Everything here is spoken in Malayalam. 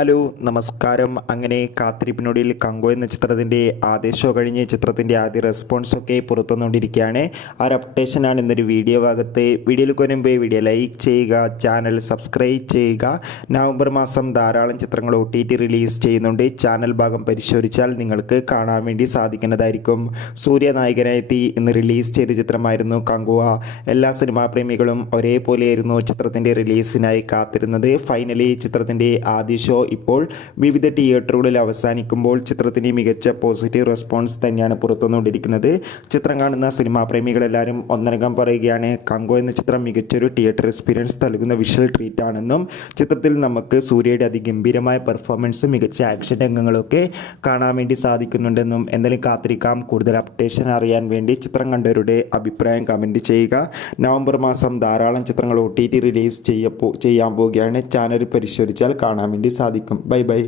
ഹലോ നമസ്കാരം. അങ്ങനെ കാത്തിരിപ്പിനൊടുവിൽ കങ്കോ എന്ന ചിത്രത്തിൻ്റെ ആദ്യ ഷോ കഴിഞ്ഞ് ചിത്രത്തിൻ്റെ ആദ്യ റെസ്പോൺസൊക്കെ പുറത്തുവന്നുകൊണ്ടിരിക്കുകയാണ്. ആ ഒരു അപ്ഡേഷനാണ് ഇന്നൊരു വീഡിയോ ഭാഗത്ത്. വീഡിയോയിൽ കൊണ്ടുപോയി വീഡിയോ ലൈക്ക് ചെയ്യുക, ചാനൽ സബ്സ്ക്രൈബ് ചെയ്യുക. നവംബർ മാസം ധാരാളം ചിത്രങ്ങൾ OTT റിലീസ് ചെയ്യുന്നുണ്ട്. ചാനൽ ഭാഗം പരിശോധിച്ചാൽ നിങ്ങൾക്ക് കാണാൻ വേണ്ടി സാധിക്കുന്നതായിരിക്കും. സൂര്യ നായകനായെത്തി ഇന്ന് റിലീസ് ചെയ്ത ചിത്രമായിരുന്നു കങ്കുവ. എല്ലാ സിനിമാ പ്രേമികളും ഒരേപോലെയായിരുന്നു ചിത്രത്തിൻ്റെ റിലീസിനായി കാത്തിരുന്നത്. ഫൈനലി ചിത്രത്തിൻ്റെ ആദ്യ ഷോ ഇപ്പോൾ വിവിധ തിയേറ്ററുകളിൽ അവസാനിക്കുമ്പോൾ ചിത്രത്തിന് മികച്ച പോസിറ്റീവ് റെസ്പോൺസ് തന്നെയാണ് പുറത്തുവന്നുകൊണ്ടിരിക്കുന്നത്. ചിത്രം കാണുന്ന സിനിമാ പ്രേമികളെല്ലാവരും ഒന്നടങ്കം പറയുകയാണ് കങ്കോ എന്ന ചിത്രം മികച്ചൊരു തിയേറ്റർ എക്സ്പീരിയൻസ് നൽകുന്ന വിഷ്വൽ ട്രീറ്റ് ആണെന്നും ചിത്രത്തിൽ നമുക്ക് സൂര്യയുടെ അതിഗംഭീരമായ പെർഫോമൻസും മികച്ച ആക്ഷൻ രംഗങ്ങളൊക്കെ കാണാൻ വേണ്ടി സാധിക്കുന്നുണ്ടെന്നും എന്തായാലും കാത്തിരിക്കാം. കൂടുതൽ അപ്ഡേഷൻ അറിയാൻ വേണ്ടി ചിത്രം കണ്ടവരുടെ അഭിപ്രായം കമൻറ്റ് ചെയ്യുക. നവംബർ മാസം ധാരാളം ചിത്രങ്ങൾ OTT റിലീസ് ചെയ്യാൻ പോവുകയാണ്. ചാനൽ പരിശോധിച്ചാൽ കാണാൻ വേണ്ടി സാധിക്കും. Bye bye.